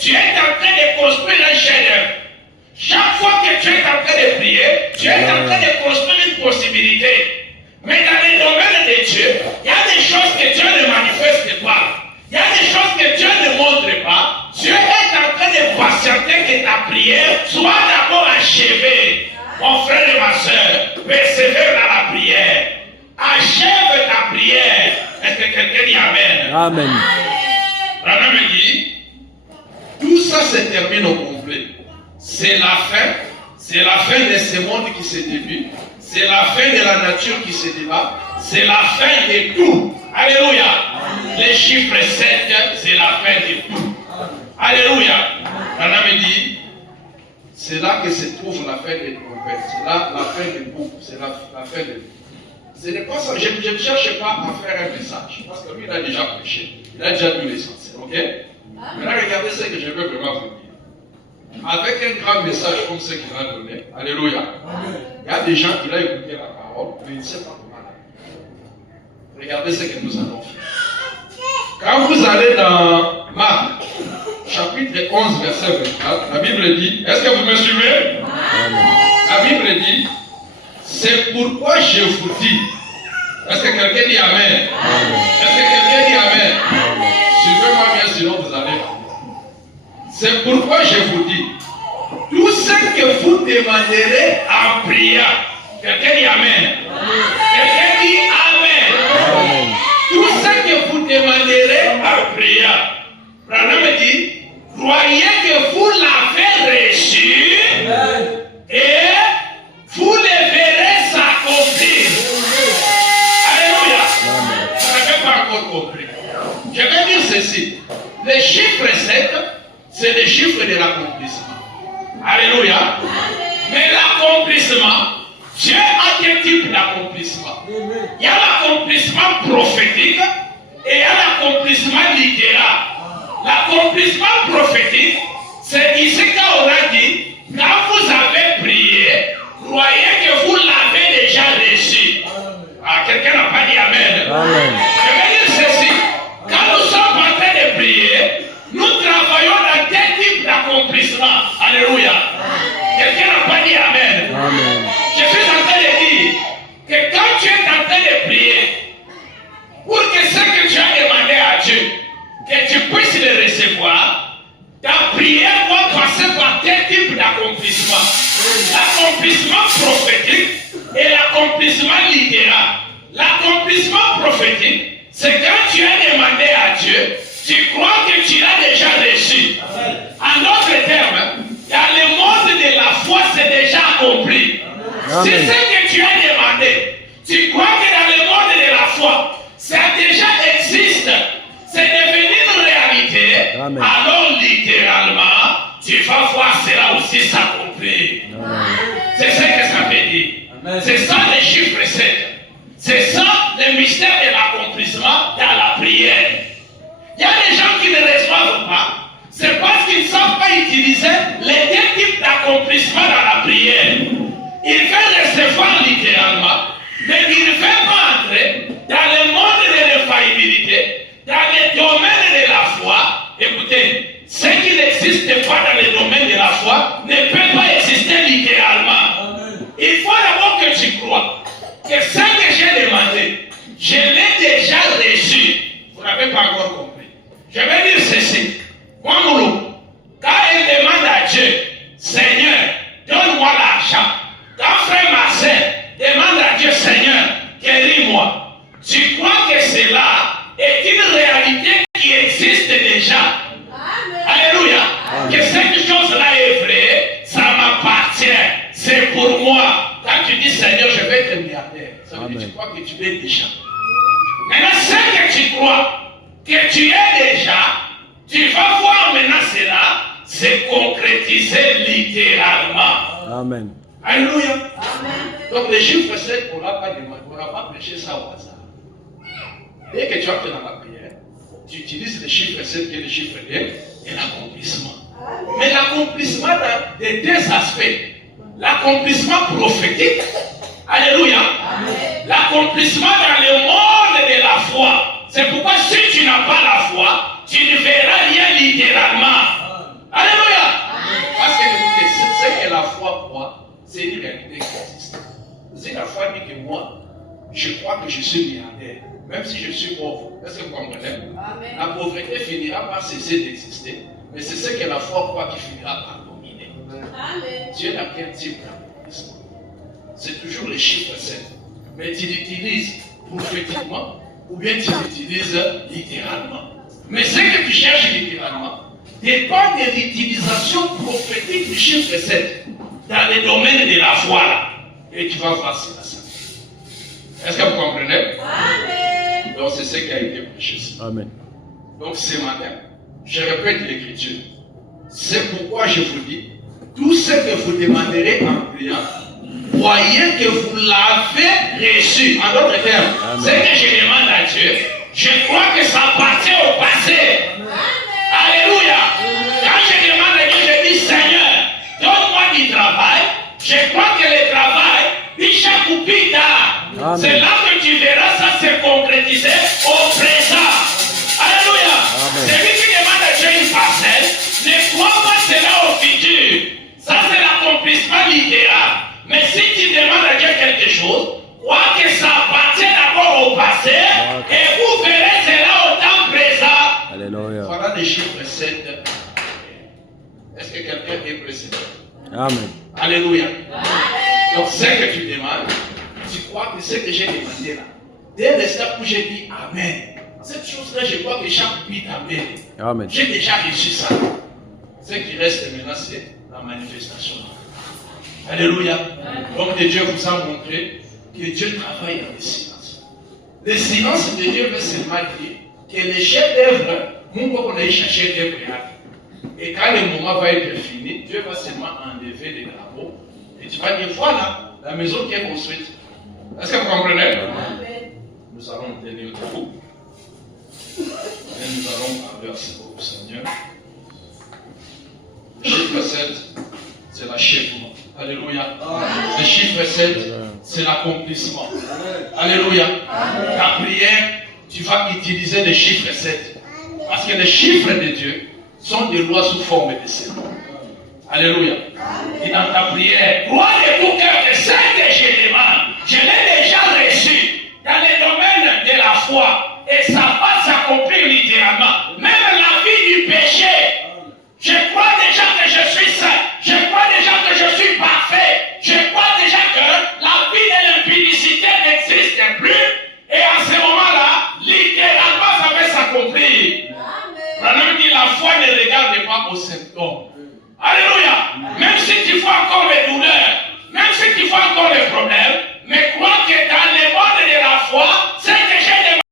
tu es en train de construire un chef-d'œuvre. Chaque fois que tu es en train de prier, tu es en train de construire une possibilité. Mais dans les domaines de Dieu, il y a des choses que Dieu ne manifeste pas. Il y a des choses que Dieu ne montre pas. Dieu est en train de patienter que ta prière soit d'abord achevée. Mon frère et ma soeur, persévère dans la prière. Achève ta prière. Est-ce que quelqu'un dit Amen? Amen. Branham me dit, tout ça se termine au complet. C'est la fin. C'est la fin de ce monde qui se débute. C'est la fin de la nature qui se débat. C'est la fin de tout. Alléluia. Les chiffres 7, c'est la fin de tout. Alléluia. Branham me dit, c'est là que se trouve la fin des trompettes. C'est là la fin des boucles. C'est la fin de tout. Ce n'est pas ça. Je ne cherche pas à faire un message. Parce que lui, il a déjà prêché. Il a déjà dit l'essentiel. Ok? Maintenant, regardez ce que je veux vraiment vous dire. Avec un grand message comme ce qu'il a donné, alléluia, il y a des gens qui ont écouté la parole, mais ils ne savent pas comment la dire. Regardez ce que nous allons faire. Quand vous allez dans Marc, chapitre 11, verset 24, la Bible dit, est-ce que vous me suivez? La Bible dit, c'est pourquoi je vous dis, est-ce que quelqu'un dit Amen? Est-ce que quelqu'un dit Amen? Suivez-moi bien, sinon vous allez. C'est pourquoi je vous dis, tout ce que vous demanderez en prière, quelqu'un dit Amen. Quelqu'un dit Amen. Tout ce que vous demanderez en prière, Branham dit, croyez que vous l'avez reçu et vous le verrez s'accomplir. Alléluia. Vous n'avez pas encore compris. Je vais dire ceci. Les chiffres 7, c'est les chiffres de l'accomplissement. Alléluia. Mais l'accomplissement, Dieu a quel type d'accomplissement? Il y a l'accomplissement prophétique et il y a l'accomplissement littéral. L'accomplissement prophétique, c'est ici qu'on a dit, quand vous avez prié, croyez que vous l'avez déjà reçu. Ah, quelqu'un n'a pas dit Amen. Je vais dire ceci. Quand nous sommes en train de prier, nous travaillons dans quel type d'accomplissement? Alléluia. Quelqu'un n'a pas dit Amen. Je suis en train de dire que quand tu es en train de prier, pour que ce que tu as demandé à Dieu, que tu puisses le recevoir, ta prière doit passer par quel type d'accomplissement? L'accomplissement prophétique et l'accomplissement littéral. L'accomplissement prophétique, c'est quand tu as demandé à Dieu, tu crois que tu l'as déjà reçu. En d'autres termes, dans le monde de la foi, c'est déjà accompli. Si ce que tu as demandé, tu crois que dans le monde de la foi, ça déjà existe, c'est devenu une réalité, alors littéralement, tu vas voir cela aussi s'accomplir. C'est ce que ça veut dire. C'est ça les chiffres 7. C'est ça le mystère de l'accomplissement dans la prière. Il y a des gens qui ne reçoivent pas, c'est parce qu'ils ne savent pas utiliser les deux types d'accomplissement dans la prière. Ils veulent recevoir littéralement, mais ils ne veulent pas entrer dans le monde de l'infaillibilité, dans les domaines de la foi. Écoutez, ce qui n'existe pas dans les domaines de la foi ne peut pas exister littéralement. Il faut d'abord que tu crois que ce que j'ai demandé, je l'ai déjà reçu. Vous n'avez pas encore compris. Je vais dire ceci. Wamoulou, quand elle demande à Dieu, Seigneur, donne-moi l'argent. Quand frère Marcel demande à Dieu, Seigneur, guéris-moi. Tu crois que cela est une réalité qui existe déjà. Alléluia. Que cette chose-là est vraie, ça m'appartient. C'est pour moi. Quand tu dis Seigneur, je vais être milliardaire, ça veut dire que tu crois que tu es déjà. Maintenant, ce que tu crois que tu es déjà, tu vas voir maintenant cela se concrétiser littéralement. Amen. Alléluia. Amen. Donc les chiffres 7, on n'a pas demandé, on n'a pas prêché ça au hasard. Dès que tu entres dans la prière, tu utilises les chiffres 7 qui est le chiffre 1 et l'accomplissement. Mais l'accomplissement dans des deux aspects. L'accomplissement prophétique, alléluia. L'accomplissement dans le monde de la foi. C'est pourquoi si tu n'as pas la foi, tu ne verras rien littéralement. je suis milliardaire, même si je suis pauvre. Est-ce que vous comprenez? Amen. La pauvreté finira par cesser d'exister, mais c'est ce que la foi croit qui finira par dominer. Amen. Dieu n'a quel type d'accomplissement? C'est toujours le chiffre 7. Mais tu l'utilises prophétiquement ou bien tu l'utilises littéralement. Mais ce que tu cherches littéralement dépend de l'utilisation prophétique du chiffre 7 dans le domaine de la foi là. Et tu vas voir cela. Est-ce que vous comprenez? Amen. Donc c'est ce qui a été prêché. Amen. Donc ce matin, je répète l'écriture. C'est pourquoi je vous dis, tout ce que vous demanderez en priant, voyez que vous l'avez reçu. En d'autres termes, ce que je demande à Dieu, je crois que ça appartient au passé. Amen. Alléluia. Quand je demande à Dieu, je dis, Seigneur, donne-moi du travail. Je crois que le travail, c'est là que tu verras ça se concrétiser au présent. Alléluia. Celui qui demande à Dieu une parcelle, ne crois pas cela au futur. Ça c'est l'accomplissement littéral. Mais si tu demandes à Dieu quelque chose, crois que ça appartient d'abord au passé et vous verrez cela au temps présent. Alléluia. Voilà les chiffres 7. Est-ce que quelqu'un est précédent? Amen. Alléluia. Amen. Donc, ce que tu demandes, tu crois que ce que j'ai demandé là, dès l'instant où j'ai dit Amen, cette chose-là, je crois que chaque bit Amen. Amen. J'ai déjà reçu ça. Ce qui reste maintenant, c'est la manifestation. Alléluia. Amen. Donc, Dieu vous a montré que Dieu travaille dans le silence. Le silence de Dieu veut seulement dire que les chefs-d'œuvre, mon corps, on a cherché d'œuvre. Et quand le moment va être fini, Dieu va seulement enlever les drapeaux. Et tu vas dire, voilà la maison qui est construite. Est-ce que vous comprenez? Amen. Nous allons tenir debout. Et nous allons parler au Seigneur. Le chiffre 7, c'est l'achèvement. Alléluia. Amen. Le chiffre 7, c'est l'accomplissement. Alléluia. Ta prière, tu vas utiliser le chiffre 7. Parce que les chiffres de Dieu sont des lois sous forme de symbole. Alléluia. Et dans ta prière, crois de tout cœur que ce que je demande, je l'ai déjà reçu dans le domaine de la foi. Et ça va s'accomplir littéralement. Même la vie du péché. Je crois déjà que je suis saint. Je crois déjà que je suis parfait. Je crois déjà que la vie de l'impudicité n'existe plus. Et à ce moment-là, littéralement, ça va s'accomplir. Branham dit la foi ne regarde pas aux symptômes. Alléluia. Même si tu vois encore